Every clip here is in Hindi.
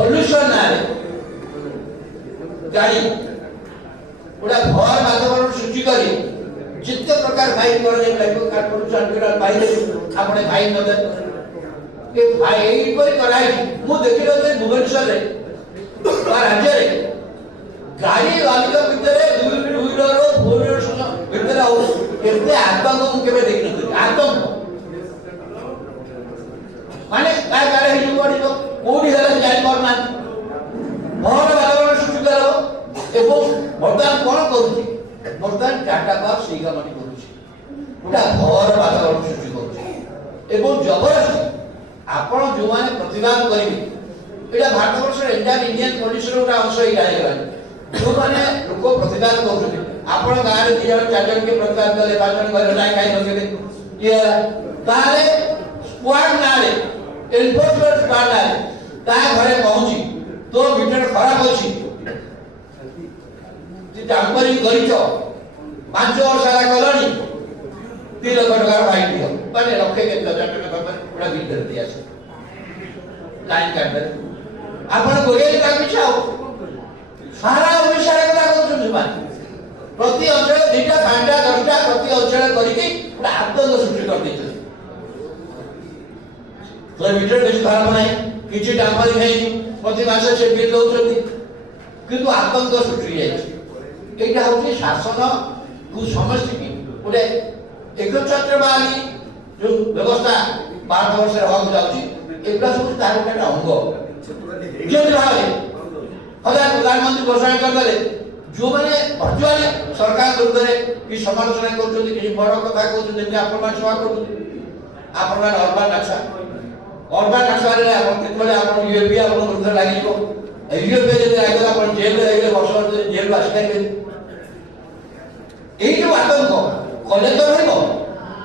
पॉल्यूशन ना गाड़ी गोटा घर वातावरण सृष्टि करी जिते प्रकार फाइन कर कार पॉल्यूशन फाइन आपने फाइन नदे ये फाइन पर कराई मु देखिलो जे भुवनेश्वर रे राज्य रे गाड़ी वाली भितर दुई व्हीलर फोर व्हीलर भितर आउ केते आतंक मु केबे देख न आतंक माने काय करे हिजु पड़ी तो कोडी हला जाय करना मोहर वातावरण सृष्टि करो एवं वर्तमान कोन करूची वर्तमान टाटा पावर सेई कामटी करूची गोटा घर वातावरण सृष्टि करूची एवं जबरदस्ती आपण जो माने प्रतिवाद करिवे एटा भारत वर्ष इंडियन पॉलिसी रो अंश ही गाय जो माने लोक प्रतिवाद करूची आपण गाय रे 3 4 जन के प्रतिवाद करे 5 जन करे नाही काय नके ये ताले स्क्वाड नाले एनफोर्समेंट स्क्वाड नाले ता घरे पहुंची तो मीटर खराब अछि जे डांबरी गरिचो 5 वर्ष सारा कलनी 3 लाख टका फाइन दियो माने लक्षे के 1000 टका पूरा बिल कर दिया से लाइन काट दे आपण गोये का पिछाओ सारा ओडिशा रे कथा करछन माने प्रति अंचल 2टा 5टा 10टा प्रति अंचल करिके पूरा आतंक सृष्टि कर देछ तो मीटर बेसी खराब नाही किछि डांबरी नाही प्रति मास से बिल दउछथि किंतु आतंक सृष्टि जाय एटा होछि शासन को समझ की पूरे एकछत्रवादी जो व्यवस्था भारत वर्ष रे होग जाउछि एटा सब तार एक अंग जे भावे हजार प्रधानमंत्री घोषणा करदले जो माने वर्चुअली सरकार विरुद्ध रे कि समालोचना करछथि कि बड़ कथा कहछथि जे आपण मान सेवा करछथि आपण मान अर्बन नक्शा रे आपण केतबेले आपण यूएपी आपण विरुद्ध लागिबो यूएपी जे लागला आपण जेल रे आइले वर्ष जेल आसी करबे এই যে আতঙ্ক কলে তো হইব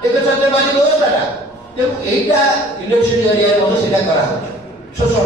एक छत्रवादी व्यवस्था तेणु यहीटा इंडस्ट्रियल एरिया सेटा करा शोषण